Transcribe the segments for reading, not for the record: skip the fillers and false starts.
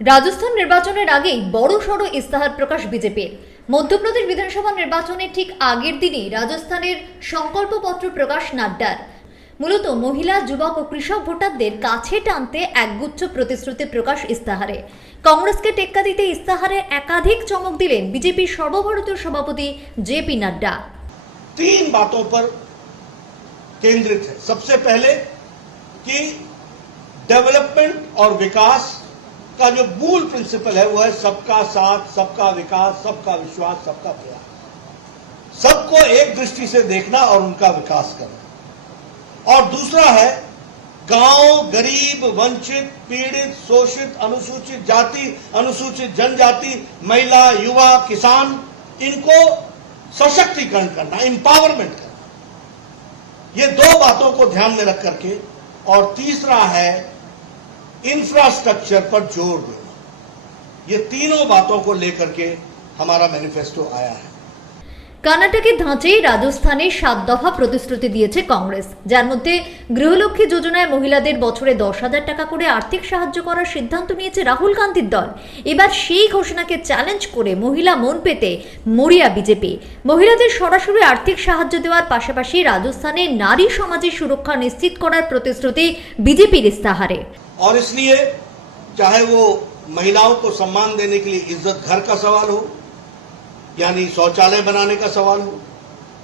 রাজস্থান নির্বাচনের আগেই বড়সড় ইস্তাহার প্রকাশ বিজেপির। মধ্যপ্রদেশ বিধানসভা নির্বাচনের ঠিক আগের দিনই রাজস্থানের সংকল্পপত্র প্রকাশ নাড্ডার। মূলত মহিলা, যুবক ও কৃষক ভোটারদের কাছে টানতে একগুচ্ছ প্রতিশ্রুতি প্রকাশ ইস্তাহারে। কংগ্রেসকে টেক্কা দিতে ইস্তাহারে একাধিক চমক দিলেন বিজেপির সর্বভারতীয় সভাপতি জেপি নাড্ডা। 3 बातों पर केंद्रित है। सबसे पहले कि डेवलपमेंट और विकास का जो मूल प्रिंसिपल है वो है सबका साथ, सबका विकास, सबका विश्वास, सबका प्रयास। सबको एक दृष्टि से देखना और उनका विकास करना। और दूसरा है गांव, गरीब, वंचित, पीड़ित, शोषित, अनुसूचित जाति, अनुसूचित जनजाति, महिला, युवा, किसान, इनको सशक्तिकरण करना, एम्पावरमेंट करना। ये 2 बातों को ध्यान में रख करके, और तीसरा है इंफ्रास्ट्रक्चर पर जोर देना। ये तीनों बातों को लेकर के हमारा मैनिफेस्टो आया है। কর্ণাটকের ধাঁচে রাজস্থানে 7 দফা প্রতিশ্রুতি দিয়েছে কংগ্রেস, যার মধ্যে গৃহলক্ষ্মী যোজনায় মহিলাদের বছরে 10,000 টাকা করে আর্থিক সাহায্য করার সিদ্ধান্ত নিয়েছে রাহুল গান্ধীর দল। এবার সেই ঘোষণাকে চ্যালেঞ্জ করে মহিলা মন পেতে মরিয়া বিজেপি। মহিলাদের সরাসরি আর্থিক সাহায্য দেওয়ার পাশাপাশি রাজস্থানে নারী সমাজের সুরক্ষা নিশ্চিত করার প্রতিশ্রুতি বিজেপির ইস্তাহারে। और इसलिए चाहे वो महिलाओं को सम्मान देने के लिए इज्जत घर का सवाल हो, यानी शौचालय बनाने का सवाल हो,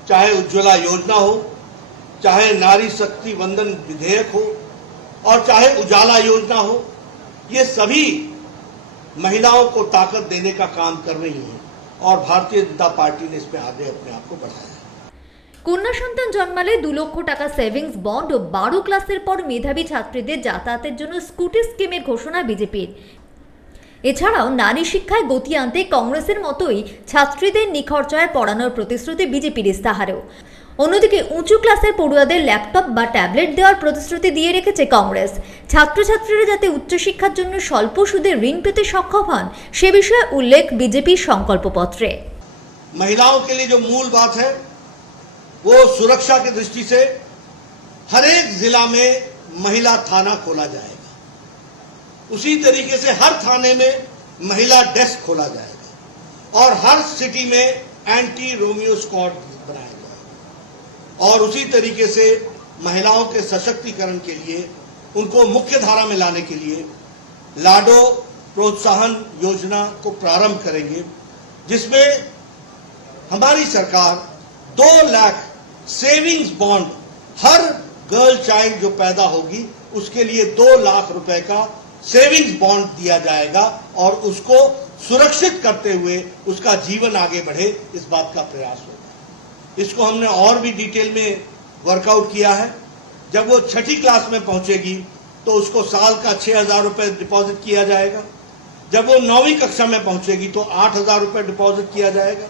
चाहे उज्ज्वला योजना हो, चाहे नारी शक्ति वंदन विधेयक हो, और चाहे उजाला योजना हो, ये सभी महिलाओं को ताकत देने का काम कर रही हैं। और भारतीय जनता पार्टी ने इसमें आगे अपने आप को बढ़ाया है। কন্যা সন্তান জন্মালে 2 লক্ষ টাকা সেভিংস বন্ড ও 12 ক্লাসের পর মেধাবী ছাত্রীদের যাতায়াতের জন্য স্কুটি স্কিমের ঘোষণা বিজেপির। এছাড়াও নারী শিক্ষায় গতি আনতে কংগ্রেসের মতোই ছাত্রীদের নিখরচায় পড়ানোর প্রতিশ্রুতি বিজেপির ইস্তাহারেও। অন্যদিকে উঁচু ক্লাসের পড়ুয়াদের ল্যাপটপ বা ট্যাবলেট দেওয়ার প্রতিশ্রুতি দিয়ে রেখেছে কংগ্রেস। ছাত্রছাত্রীরা যাতে উচ্চশিক্ষার জন্য স্বল্প সুদে ঋণ পেতে সক্ষম হন সে বিষয়ে উল্লেখ বিজেপির সংকল্পপত্রে। महिलाओं के लिए जो मूल बात है वो सुरक्षा की दृष्टि से हर एक जिला में महिला थाना खोला जाएगा। उसी तरीके से हर थाने में महिला डेस्क खोला जाएगा और हर सिटी में एंटी रोमियो स्क्वाड बनाया जाएगा। और उसी तरीके से महिलाओं के सशक्तिकरण के लिए, उनको मुख्य धारा में लाने के लिए लाडो प्रोत्साहन योजना को प्रारंभ करेंगे, जिसमें हमारी सरकार 2 लाख सेविंग्स बॉन्ड हर गर्ल चाइल्ड जो पैदा होगी उसके लिए 2 लाख रुपए का सेविंग्स बॉन्ड दिया जाएगा और उसको सुरक्षित करते हुए उसका जीवन आगे बढ़े, इस बात का प्रयास होगा। इसको हमने और भी डिटेल में वर्कआउट किया है। जब वो 6ठी क्लास में पहुंचेगी तो उसको साल का 6,000 रुपए डिपॉजिट किया जाएगा। जब वो 9वीं कक्षा में पहुंचेगी तो 8,000 रुपए डिपॉजिट किया जाएगा।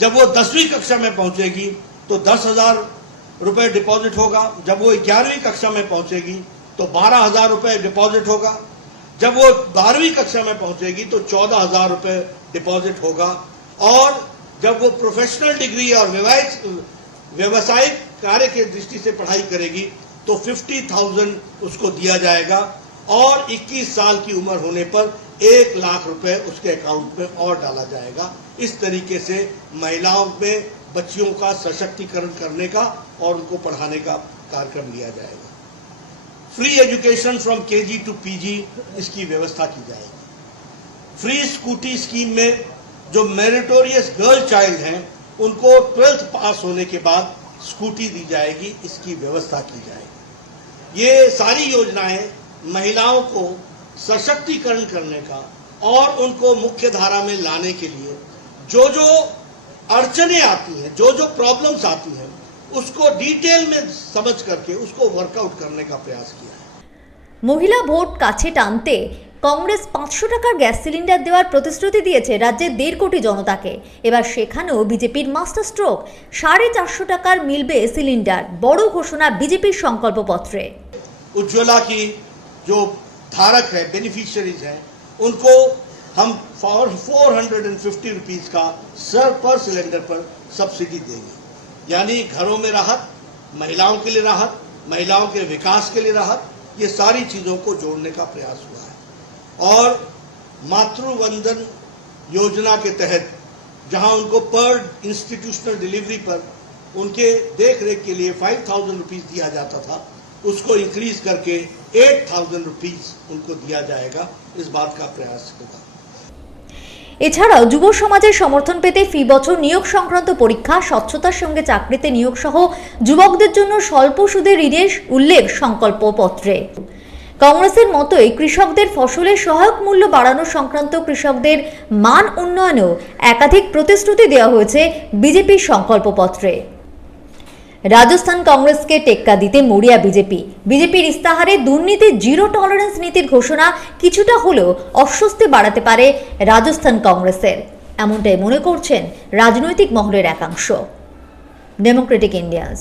जब वो 10वीं कक्षा में पहुंचेगी तो 10,000 रुपए डिपॉजिट होगा। जब वो 11वीं कक्षा में पहुंचेगी तो 12,000 रुपए डिपॉजिट होगा। जब वो 12वीं कक्षा में पहुंचेगी तो 14,000 रुपए डिपॉजिट होगा। और जब वो प्रोफेशनल डिग्री और व्यवसायिक कार्य के दृष्टि से पढ़ाई करेगी तो 50,000 उसको दिया जाएगा। और 21 साल की उम्र होने पर 1 लाख रुपए उसके अकाउंट में और डाला जाएगा। इस तरीके से महिलाओं में बच्चियों का सशक्तिकरण करने का और उनको पढ़ाने का कार्यक्रम लिया जाएगा। Free education from KG to PG इसकी व्यवस्था की जाएगी। फ्री स्कूटी स्कीम में जो मेरिटोरियस गर्ल चाइल्ड हैं उनको 12th पास होने के बाद स्कूटी दी जाएगी, इसकी व्यवस्था की जाएगी। ये सारी योजनाएं महिलाओं को सशक्तिकरण करने का और उनको मुख्य धारा में लाने के लिए जो जो अड़चने आती हैं, जो जो प्रॉब्लम्स आती हैं, उसको डिटेल में समझ करके उसको वर्कआउट करने का प्रयास किया है। মহিলা ভোট কাছে টানতে কংগ্রেস 500 টাকার গ্যাস সিলিন্ডার দেওয়ার প্রতিশ্রুতি দিয়েছে রাজ্যের 1.5 কোটি জনতাকে। এবার সেখানেও বিজেপির মাস্টার স্ট্রোক, 450 টাকার মিলবে সিলিন্ডার। বড় ঘোষণা বিজেপির সংকল্পপত্রে। उज्ज्वला की जो धारक है, बेनिफिशियरीज हैं, उनको हम 450 रुपीज का पर सिलेंडर पर सब्सिडी देंगे। यानी घरों में राहत, महिलाओं के लिए राहत, महिलाओं के विकास के लिए राहत, ये सारी चीजों को जोड़ने का प्रयास हुआ है। और मातृवंदन योजना के तहत जहां उनको पर इंस्टीट्यूशनल डिलीवरी पर उनके देख रेख के लिए 5,000 रुपीज दिया जाता था, उसको इंक्रीज करके 8,000 रुपीज उनको दिया जाएगा। इस बात का प्रयास होगा। এছাড়াও যুব সমাজের সমর্থন পেতে ফি বছর নিয়োগ সংক্রান্ত পরীক্ষা, স্বচ্ছতার সঙ্গে চাকরিতে নিয়োগ সহ যুবকদের জন্য স্বল্প সুদের ঋণের উল্লেখ সংকল্প পত্রে। কংগ্রেসের মতোই কৃষকদের ফসলের সহায়ক মূল্য বাড়ানো সংক্রান্ত কৃষকদের মান উন্নয়নেও একাধিক প্রতিশ্রুতি দেওয়া হয়েছে বিজেপির সংকল্প পত্রে। রাজস্থান কংগ্রেসকে টেক্কা দিতে মরিয়া বিজেপির ইস্তাহারে দুর্নীতি জিরো টলারেন্স নীতির ঘোষণা কিছুটা হলেও অস্বস্তি বাড়াতে পারে রাজস্থান কংগ্রেসের, এমনটাই মনে করছেন রাজনৈতিক মহলের একাংশ। Democratic India's.